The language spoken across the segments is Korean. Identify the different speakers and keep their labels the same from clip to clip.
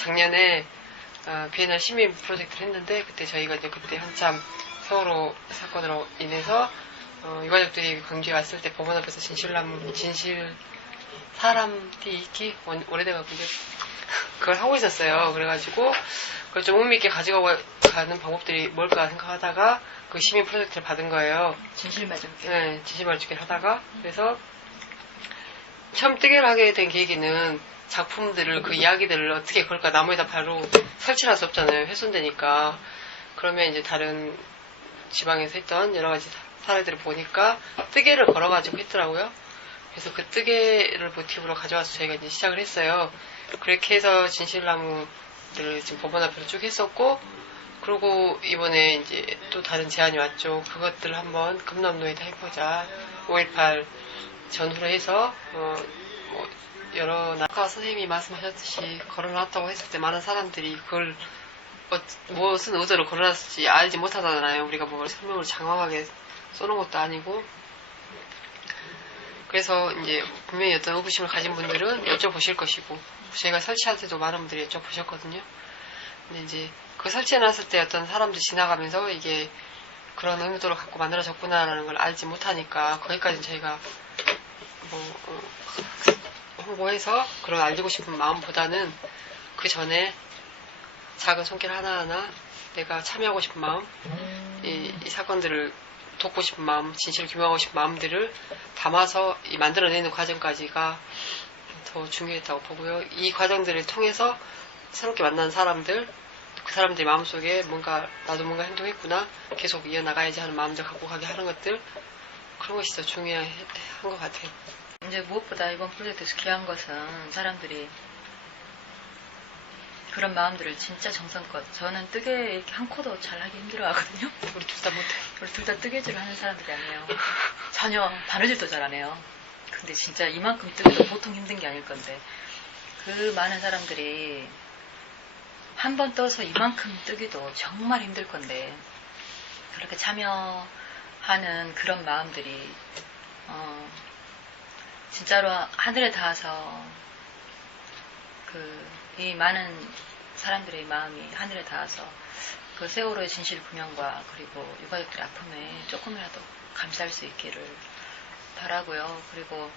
Speaker 1: 작년에 어, 비엔날 시민 프로젝트를 했는데 그때 저희가 이제 그때 한참 세월호 사건으로 인해서 어, 유가족들이 광주에 왔을 때 법원 앞에서 진실남 진실 사람 띠기 오래돼가지고 그걸 하고 있었어요. 그래가지고 그걸 좀 의미 있게 가지고 가는 방법들이 뭘까 생각하다가 그 시민 프로젝트를 받은 거예요.
Speaker 2: 진실 마중.
Speaker 1: 네, 지시말주기를 하다가 그래서 처음 뜨개를 하게 된 계기는 작품들을 그 이야기들을 어떻게 걸까 나무에다 바로 설치할 수 없잖아요 훼손되니까 그러면 이제 다른 지방에서 했던 여러 가지 사- 사례들을 보니까 뜨개를 걸어가지고 했더라고요 그래서 그 뜨개를 모티브로 가져와서 저희가 이제 시작을 했어요 그렇게 해서 진실나무들을 지금 법원 앞에서 쭉 했었고 그리고 이번에 이제 또 다른 제안이 왔죠. 그것들 한번 금남로에다 해보자. 5.18 전후로 해서 어, 뭐 여러 나 아까 선생님이 말씀하셨듯이 걸어놨다고 했을 때 많은 사람들이 그걸 어, 무슨 의도로 걸어놨을지 알지 못하잖아요. 우리가 뭐 설명을 장황하게 써놓은 것도 아니고 그래서 이제 분명히 어떤 의구심을 가진 분들은 여쭤보실 것이고 저희가 설치할 때도 많은 분들이 여쭤보셨거든요. 근데 이제 그 설치해놨을 때 어떤 사람들 지나가면서 이게 그런 의도를 갖고 만들어졌구나라는 걸 알지 못하니까 거기까지는 저희가 뭐 어, 홍보해서 그런 알리고 싶은 마음보다는 그 전에 작은 손길 하나하나 내가 참여하고 싶은 마음 이, 이 사건들을 돕고 싶은 마음 진실을 규명하고 싶은 마음들을 담아서 이 만들어내는 과정까지가 더 중요했다고 보고요. 이 과정들을 통해서 새롭게 만난 사람들 그 사람들이 마음속에 뭔가 나도 뭔가 행동했구나 계속 이어나가야지 하는 마음들 갖고 가게 하는 것들 그런 것이 더 중요한 것 같아요.
Speaker 2: 이제 무엇보다 이번 프로젝트에서 귀한 것은 사람들이 그런 마음들을 진짜 정성껏 저는 뜨개 이렇게 한 코도 잘 하기 힘들어 하거든요.
Speaker 1: 우리 둘 다 못해.
Speaker 2: 우리 둘 다 뜨개질을 하는 사람들이 아니에요. 전혀 바느질도 잘 안 해요. 근데 진짜 이만큼 뜨기도 보통 힘든 게 아닐 건데 그 많은 사람들이 한 번 떠서 이만큼 뜨기도 정말 힘들 건데 그렇게 참여 하는 그런 마음들이 어, 진짜로 하늘에 닿아서 그 이 많은 사람들의 마음이 하늘에 닿아서 그 세월호의 진실 규명과 그리고 유가족들의 아픔에 조금이라도 감사할 수 있기를 바라고요. 그리고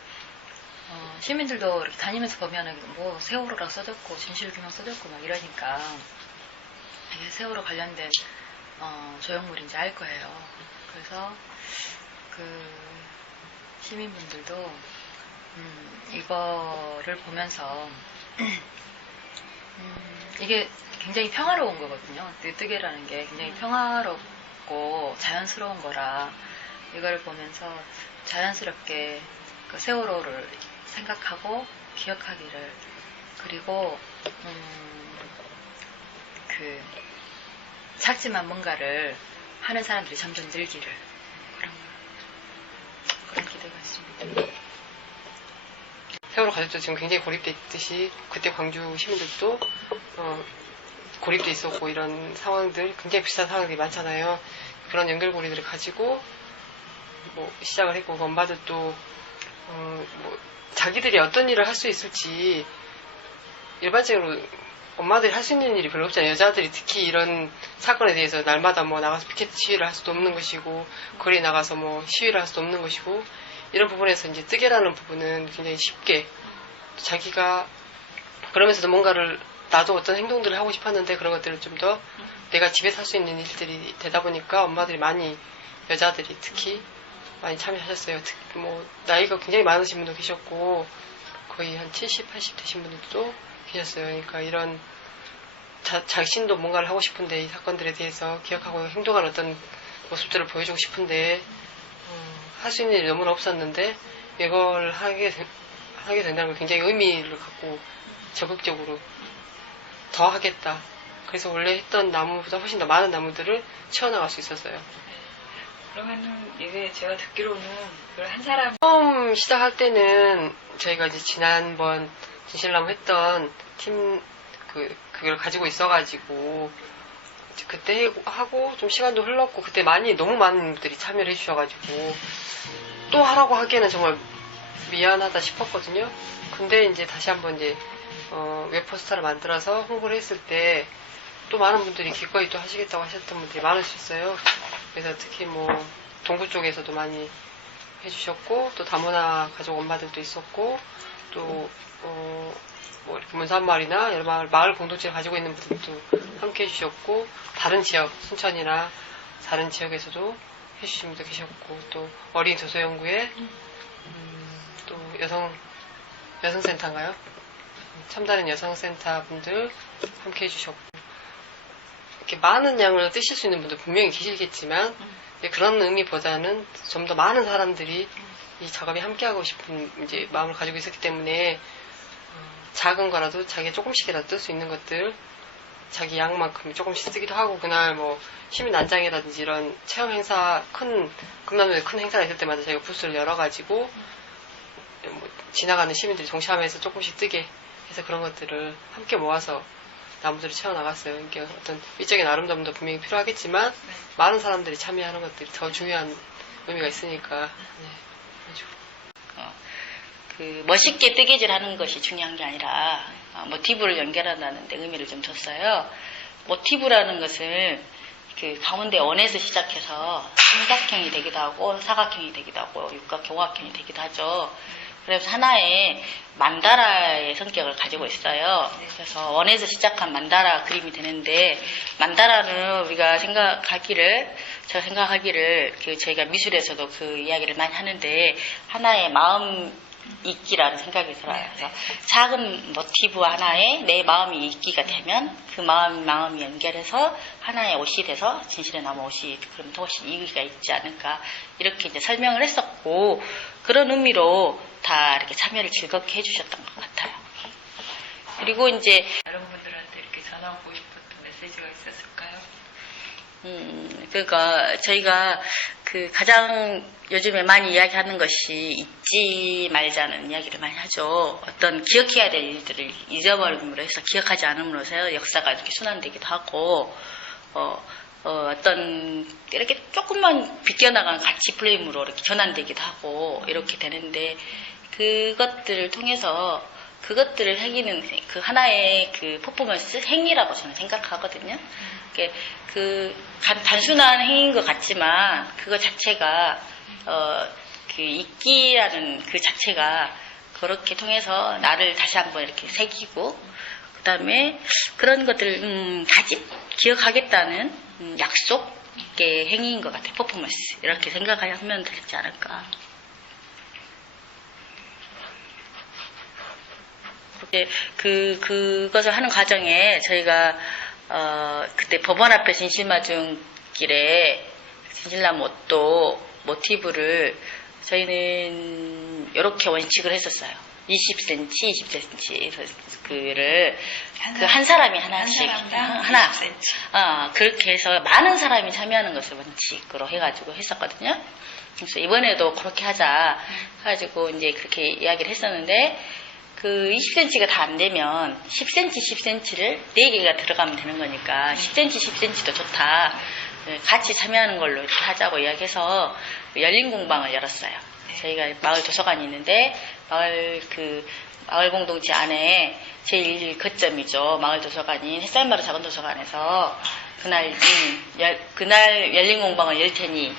Speaker 2: 어, 시민들도 이렇게 다니면서 보면은 뭐 세월호라고 써졌고 진실 규명 써졌고 막 이러니까 세월호 관련된 어, 조형물인지 알 거예요. 그래서 그 시민분들도 음, 이거를 보면서 음, 이게 굉장히 평화로운 거거든요. 뜨뜨개라는 게 굉장히 평화롭고 자연스러운 거라 이걸 보면서 자연스럽게 그 세월호를 생각하고 기억하기를 그리고 음, 그 작지만 뭔가를 하는 사람들이 점점 늘기를 그런 그런 기대가 있습니다.
Speaker 1: 세월호 가족도 지금 굉장히 고립돼 있듯이 그때 광주 시민들도 어, 고립돼 있었고 이런 상황들 굉장히 비슷한 상황들이 많잖아요. 그런 연결고리들을 가지고 뭐 시작을 했고 그 엄마들 또 어, 뭐 자기들이 어떤 일을 할 수 있을지 일반적으로 엄마들이 할 수 있는 일이 별로 없잖아요. 여자들이 특히 이런 사건에 대해서 날마다 뭐 나가서 피켓 시위를 할 수도 없는 것이고 거리에 나가서 뭐 시위를 할 수도 없는 것이고 이런 부분에서 이제 뜨개라는 부분은 굉장히 쉽게 자기가 그러면서도 뭔가를 나도 어떤 행동들을 하고 싶었는데 그런 것들을 좀 더 내가 집에서 할 수 있는 일들이 되다 보니까 엄마들이 많이 여자들이 특히 많이 참여하셨어요. 특, 뭐 나이가 굉장히 많으신 분도 계셨고 거의 한 70, 80 되신 분들도 계셨어요. 그러니까 이런 자, 자신도 뭔가를 하고 싶은데 이 사건들에 대해서 기억하고 행동하는 어떤 모습들을 보여주고 싶은데 할수 있는 일이 너무나 없었는데 이걸 하게, 된- 하게 된다는 건 굉장히 의미를 갖고 적극적으로 더 하겠다. 그래서 원래 했던 나무보다 훨씬 더 많은 나무들을 채워나갈 수 있었어요.
Speaker 2: 그러면은 이게 제가 듣기로는 한 사람
Speaker 1: 처음 시작할 때는 저희가 이제 지난번 진실나무 했던 팀, 그, 그걸 가지고 있어가지고 그때 하고 좀 시간도 흘렀고 그때 많이 너무 많은 분들이 참여를 해주셔가지고 또 하라고 하기에는 정말 미안하다 싶었거든요. 근데 이제 다시 한번 이제 어, 웹포스터를 만들어서 홍보를 했을 때 또 많은 분들이 기꺼이 또 하시겠다고 하셨던 분들이 많으셨어요. 그래서 특히 뭐 동구 쪽에서도 많이 해주셨고 또 다문화 가족 엄마들도 있었고 또 어, 뭐 문산마을이나 여러 마을, 마을 공동체를 가지고 있는 분들도 함께 해주셨고 다른 지역 순천이나 다른 지역에서도 해주신 분도 계셨고 또 어린이 도서연구회 음, 또 여성 여성센터인가요? 첨다른 여성센터 분들 함께 해주셨고 이렇게 많은 양을 뜨실 수 있는 분들 분명히 계시겠지만 그런 의미보다는 좀 더 많은 사람들이 이 작업에 함께하고 싶은 이제 마음을 가지고 있었기 때문에 어, 작은 거라도 자기가 조금씩이라도 뜰수 있는 것들 자기 양만큼 조금씩 쓰기도 하고 그날 뭐 시민 난장이라든지 이런 체험 행사 큰 금남동에 큰 행사가 있을 때마다 저희가 부스를 열어가지고 뭐 지나가는 시민들이 동시하면서 조금씩 뜨게 해서 그런 것들을 함께 모아서 나무들을 채워 나갔어요. 이게 어떤 위적인 아름다움도 분명히 필요하겠지만 많은 사람들이 참여하는 것들이 더 중요한 의미가 있으니까 네.
Speaker 3: 그 멋있게 뜨개질 하는 것이 중요한 게 아니라 어, 모티브를 연결한다는 데 의미를 좀 줬어요. 모티브라는 것은 그 가운데 원에서 시작해서 삼각형이 되기도 하고 사각형이 되기도 하고 육각 경각형이 되기도 하죠. 그래서 하나의 만다라의 성격을 가지고 있어요. 그래서 원에서 시작한 만다라 그림이 되는데 만다라는 우리가 생각하기를 제가 생각하기를 그 저희가 미술에서도 그 이야기를 많이 하는데 하나의 마음 있기라는 생각이 들어요. 그래서 작은 모티브 하나에 내 마음이 있기가 되면 그 마음 마음이 연결해서 하나의 옷이 돼서 진실의 나무 옷이 그러면 더 훨씬 이의가 있지 않을까 이렇게 이제 설명을 했었고 그런 의미로 다 이렇게 참여를 즐겁게 해주셨던 것 같아요. 그리고 이제
Speaker 2: 여러분들한테 이렇게 전하고 싶었던 메시지가 있었을까요?
Speaker 3: 음, 그러니까 저희가 그 가장 요즘에 많이 이야기하는 것이 잊지 말자는 이야기를 많이 하죠. 어떤 기억해야 될 일들을 잊어버림으로 해서 기억하지 않음으로써 역사가 이렇게 순환되기도 하고 어, 어, 떤 이렇게 조금만 비껴나간 가치 프레임으로 이렇게 전환되기도 하고 이렇게 되는데 그것들을 통해서 그것들을 행위는 그 하나의 그 퍼포먼스 행위라고 저는 생각하거든요. 그 단- 단순한 행위인 것 같지만 그거 자체가 어 그 있기라는 그 자체가 그렇게 통해서 나를 다시 한번 이렇게 새기고 그다음에 그런 것들을 음, 다짐 기억하겠다는 음, 약속의 행위인 것 같아요. 퍼포먼스 이렇게 생각하면 되지 않을까. 그, 그것을 하는 과정에 저희가, 어, 그때 법원 앞에 진실마중 길에 진실나무 옷도 모티브를 저희는 이렇게 원칙을 했었어요. 20cm, 20cm 그를 그 한 사람이 하나씩 하나 어, 그렇게 해서 많은 사람이 참여하는 것을 원칙으로 해가지고 했었거든요. 그래서 이번에도 그렇게 하자 해가지고 이제 그렇게 이야기를 했었는데 그 20cm가 다 안 되면 10cm, 10cm를 4개가 들어가면 되는 거니까 10cm, 10cm도 좋다. 네, 같이 참여하는 걸로 이렇게 하자고 이야기해서 열린 공방을 열었어요. 저희가 마을 도서관이 있는데 마을 그 마을 공동체 안에 제일 거점이죠. 마을 도서관인 햇살마루 작은 도서관에서 그날 음, 열- 그날 열린 공방을 열 테니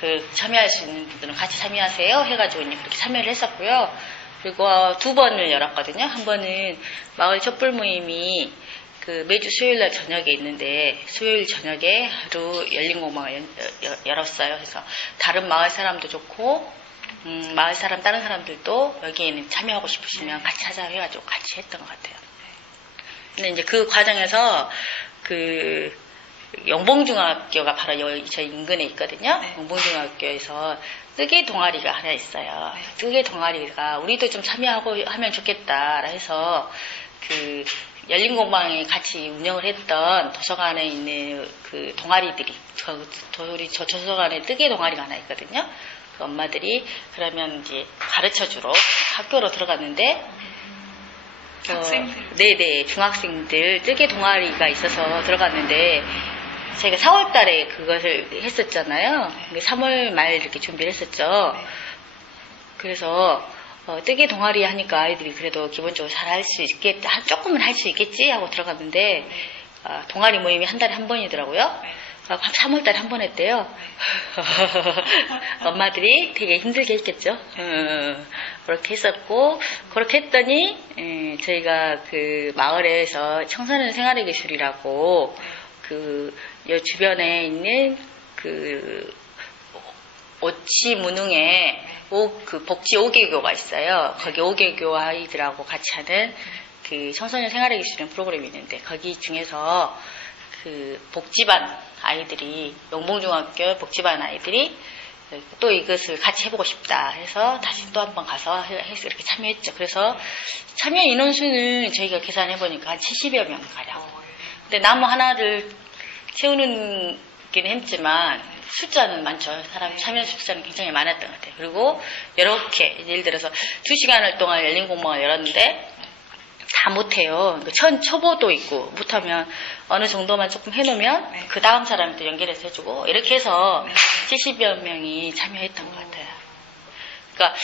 Speaker 3: 그 참여할 수 있는 분들은 같이 참여하세요 해가지고 그렇게 참여를 했었고요. 그리고 어, 두 번을 열었거든요. 한 번은 마을 촛불 모임이 그 매주 수요일 날 저녁에 있는데 수요일 저녁에 하루 열린 공방을 연- 여- 열었어요. 그래서 다른 마을 사람도 좋고 음, 마을 사람 다른 사람들도 여기에는 참여하고 싶으시면 같이 하자 해가지고 같이 했던 것 같아요. 근데 이제 그 과정에서 그 영봉중학교가 바로 여기 저희 인근에 있거든요.
Speaker 2: 네.
Speaker 3: 영봉중학교에서 뜨개 동아리가 하나 있어요. 뜨개 동아리가 우리도 좀 참여하고 하면 좋겠다 해서 그 열린 공방에 같이 운영을 했던 도서관에 있는 그 동아리들이 저, 저- 우리 저 도서관에 뜨개 동아리가 하나 있거든요. 그 엄마들이 그러면 이제 가르쳐 주러 학교로 들어갔는데
Speaker 2: 학생들.
Speaker 3: 어, 네네 중학생들 뜨개 동아리가 있어서 들어갔는데 저희가 4월 달에 그것을 했었잖아요. 3월 말 이렇게 준비를 했었죠.
Speaker 2: 네.
Speaker 3: 그래서 어, 뜨개 동아리 하니까 아이들이 그래도 기본적으로 잘 할 수 있겠, 한- 조금은 할 수 있겠지 하고 들어갔는데 아, 동아리 모임이 한 달에 한 번이더라고요. 한 3월달에 한 번 했대요. 엄마들이 되게 힘들게 했겠죠. 음, 그렇게 했었고 그렇게 했더니 음, 저희가 그 마을에서 청소년 생활의 기술이라고 그여 주변에 있는 그 오치 무능에 오, 그 복지 5개교가 있어요. 거기 5개교 아이들하고 같이 하는 그 청소년 생활의 기술이라는 프로그램이 있는데 거기 중에서 그 복지반 아이들이 영봉중학교 복지반 아이들이 또 이것을 같이 해보고 싶다 해서 다시 또 한 번 가서 이렇게 참여했죠. 그래서 참여 인원수는 저희가 계산해 보니까 한 70여 명 가량. 근데 나무 하나를 채우는 긴 했지만 숫자는 많죠. 사람 참여 숫자는 굉장히 많았던 것 같아요. 그리고 이렇게 예를 들어서 두 시간을 동안 열린 공방을 열었는데 다 못해요. 그천 초보도 있고 못하면 어느 정도만 조금 해놓으면 그 다음 사람한테 연결해서 해주고 이렇게 해서 70여 명이 참여했던 것 같아요. 그러니까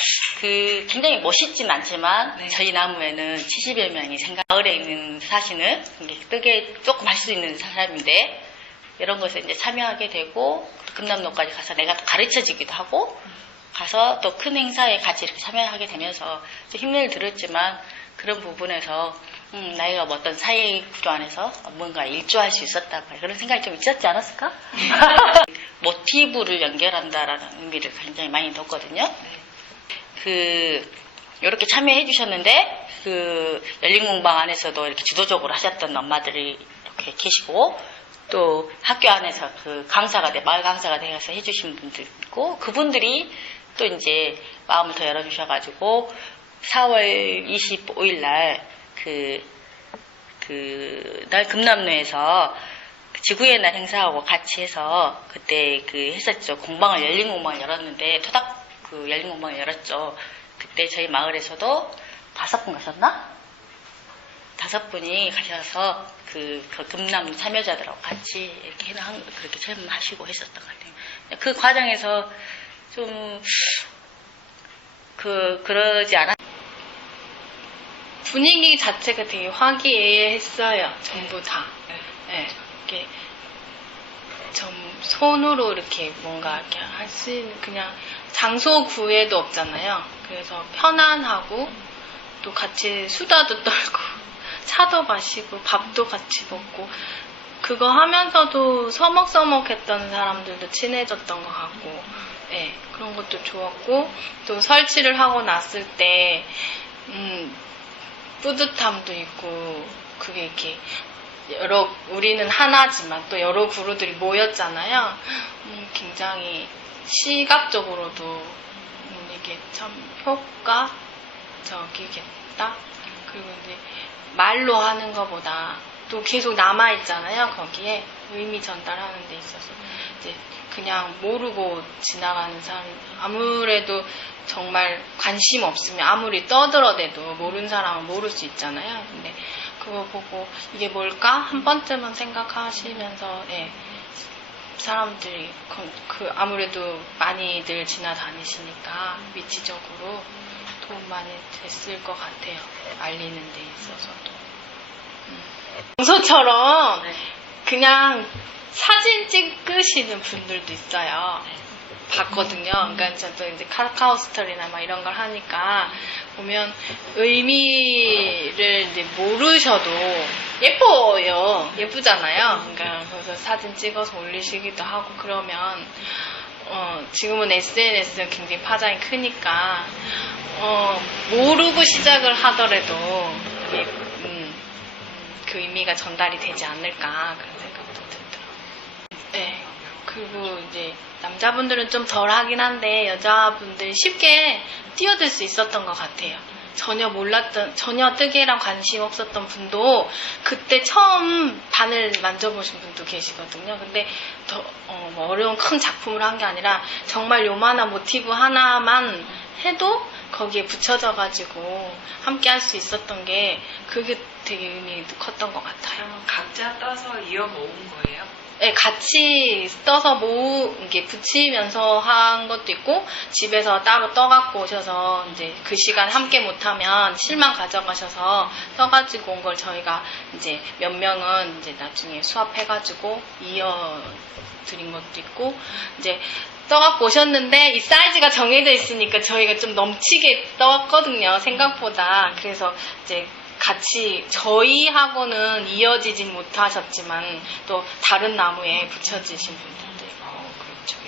Speaker 3: 그 굉장히 멋있진 않지만 저희 나무에는 70여 명이 생각 마을에 있는 사시는 이게 뜨개 조금 할 수 있는 사람인데 이런 것에 이제 참여하게 되고 금남로까지 가서 내가 또 가르쳐지기도 하고 가서 또 큰 행사에 같이 이렇게 참여하게 되면서 좀 힘을 들었지만 그런 부분에서 음, 나이가 뭐 어떤 사회 구조 안에서 뭔가 일조할 수 있었다 뭐 그런 생각이 좀 있었지 않았을까? 모티브를 연결한다라는 의미를 굉장히 많이 뒀거든요. 그 이렇게 참여해 주셨는데 그 열린 공방 안에서도 이렇게 주도적으로 하셨던 엄마들이 이렇게 계시고 또 학교 안에서 그 강사가 돼 마을 강사가 되어서 해주신 분들 있고 그분들이 또 이제 마음을 더 열어주셔가지고 4월 25일 날그 그날 금남로에서 그 지구의 날 행사하고 같이 해서 그때 그 했었죠. 공방을 열린 공방을 열었는데 토닥 그 열린 공방을 열었죠 그때 저희 마을에서도 다섯 분 가셨나? 다섯 분이 가셔서 그, 그 금남 참여자들하고 같이 이렇게 한, 그렇게 체험하시고 했었던 것 같아요. 그 과정에서 좀, 그, 그러지 않았,
Speaker 4: 분위기 자체가 되게 화기애애했어요. 전부 다. 예, 이렇게 좀 손으로 이렇게 뭔가 이렇게 할수 있는 그냥 장소 구애도 없잖아요. 그래서 편안하고 또 같이 수다도 떨고 차도 마시고 밥도 같이 먹고 그거 하면서도 서먹서먹했던 사람들도 친해졌던 것 같고 예, 그런 것도 좋았고 또 설치를 하고 났을 때 음, 뿌듯함도 있고 그게 이렇게 여러 우리는 하나지만 또 여러 그루들이 모였잖아요. 음, 굉장히 시각적으로도 음, 이게 참 효과적이겠다. 그리고 이제 말로 하는 것보다 또 계속 남아 있잖아요. 거기에 의미 전달하는 데 있어서 이제 그냥 모르고 지나가는 사람 아무래도 정말 관심 없으면 아무리 떠들어대도 모르는 사람은 모를 수 있잖아요. 근데 그거 보고 이게 뭘까 한 번쯤은 생각하시면서 예, 사람들이 그, 그 아무래도 많이들 지나다니시니까 위치적으로 도움 많이 됐을 것 같아요. 알리는 데 있어서도. 음. 평소처럼 그냥 사진 찍으시는 분들도 있어요. 봤거든요. 그러니까 저도 이제 카카오 스토리나 막 이런 걸 하니까 보면 의미를 이제 모르셔도 예뻐요. 예쁘잖아요. 그러니까 그래서 사진 찍어서 올리시기도 하고 그러면 어, 지금은 SNS는 굉장히 파장이 크니까 어, 모르고 시작을 하더라도 이게, 음, 그 의미가 전달이 되지 않을까 그런. 네. 그리고 이제 남자분들은 좀 덜 하긴 한데 여자분들이 쉽게 뛰어들 수 있었던 것 같아요. 전혀 몰랐던, 전혀 뜨개랑 관심 없었던 분도 그때 처음 바늘 만져보신 분도 계시거든요. 근데 더 어, 뭐 어려운 큰 작품을 한 게 아니라 정말 요만한 모티브 하나만 해도 거기에 붙여져가지고 함께 할 수 있었던 게 그게 되게 의미 컸던 것 같아요.
Speaker 5: 각자 따서 이어 모은 거예요?
Speaker 4: 예, 같이 떠서 모 이게 붙이면서 한 것도 있고 집에서 따로 떠갖고 오셔서 이제 그 시간 함께 못하면 실만 가져가셔서 떠가지고 온 걸 저희가 이제 몇 명은 이제 나중에 수합해가지고 이어 드린 것도 있고 이제 떠갖고 오셨는데 이 사이즈가 정해져 있으니까 저희가 좀 넘치게 떠왔거든요 생각보다. 그래서 이제 같이 저희하고는 이어지진 못하셨지만 또 다른 나무에 붙여지신 분들도 있고 그렇죠.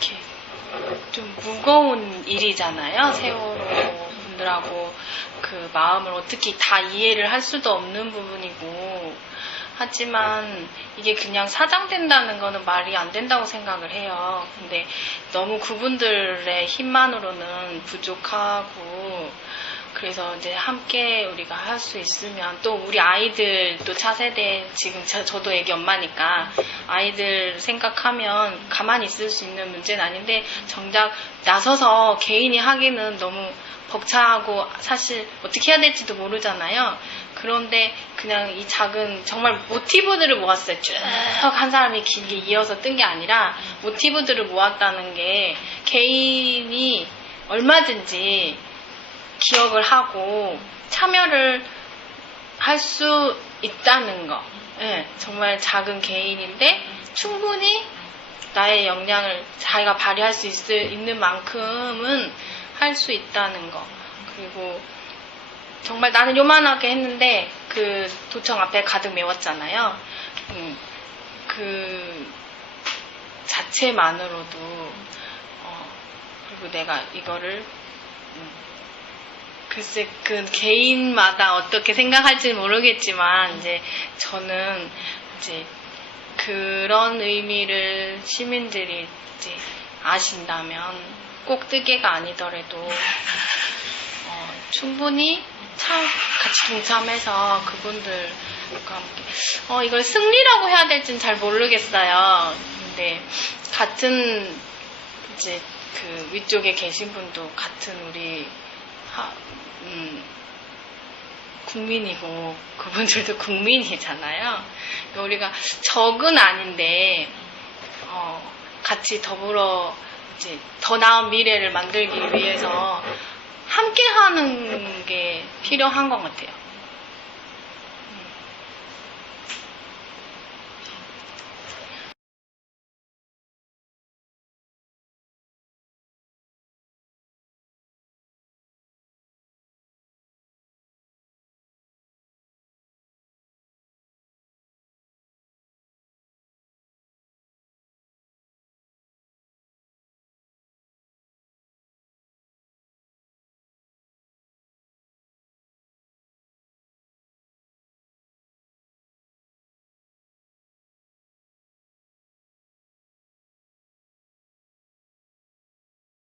Speaker 4: 이렇게 좀 무거운 일이잖아요. 세월호 분들하고 그 마음을 어떻게 다 이해를 할 수도 없는 부분이고 하지만 이게 그냥 사장된다는 거는 말이 안 된다고 생각을 해요. 근데 너무 그분들의 힘만으로는 부족하고 그래서 이제 함께 우리가 할 수 있으면 또 우리 아이들 또 차세대 지금 저, 저도 애기 엄마니까 아이들 생각하면 가만히 있을 수 있는 문제는 아닌데 정작 나서서 개인이 하기는 너무 벅차고 사실 어떻게 해야 될지도 모르잖아요. 그런데 그냥 이 작은 정말 모티브들을 모았어요. 쭉 한 사람이 길게 이어서 뜬 게 아니라 모티브들을 모았다는 게 개인이 얼마든지 기억을 하고 참여를 할 수 있다는 거. 예, 정말 작은 개인인데 충분히 나의 역량을 자기가 발휘할 수 있, 있는 만큼은 할 수 있다는 거. 그리고 정말 나는 요만하게 했는데 그 도청 앞에 가득 메웠잖아요. 음, 그 자체만으로도 어, 그리고 내가 이거를 음, 글쎄 그 개인마다 어떻게 생각할지 모르겠지만 이제 저는 이제 그런 의미를 시민들이 이제 아신다면 꼭 뜨개가 아니더라도 어, 충분히 참 같이 동참해서 그분들과 함께 어, 이걸 승리라고 해야 될지는 잘 모르겠어요. 근데 같은 이제 그 위쪽에 계신 분도 같은 우리 하, 음, 국민이고 그분들도 국민이잖아요. 그러니까 우리가 적은 아닌데 어, 같이 더불어 이제 더 나은 미래를 만들기 위해서 함께 하는 게 필요한 것 같아요.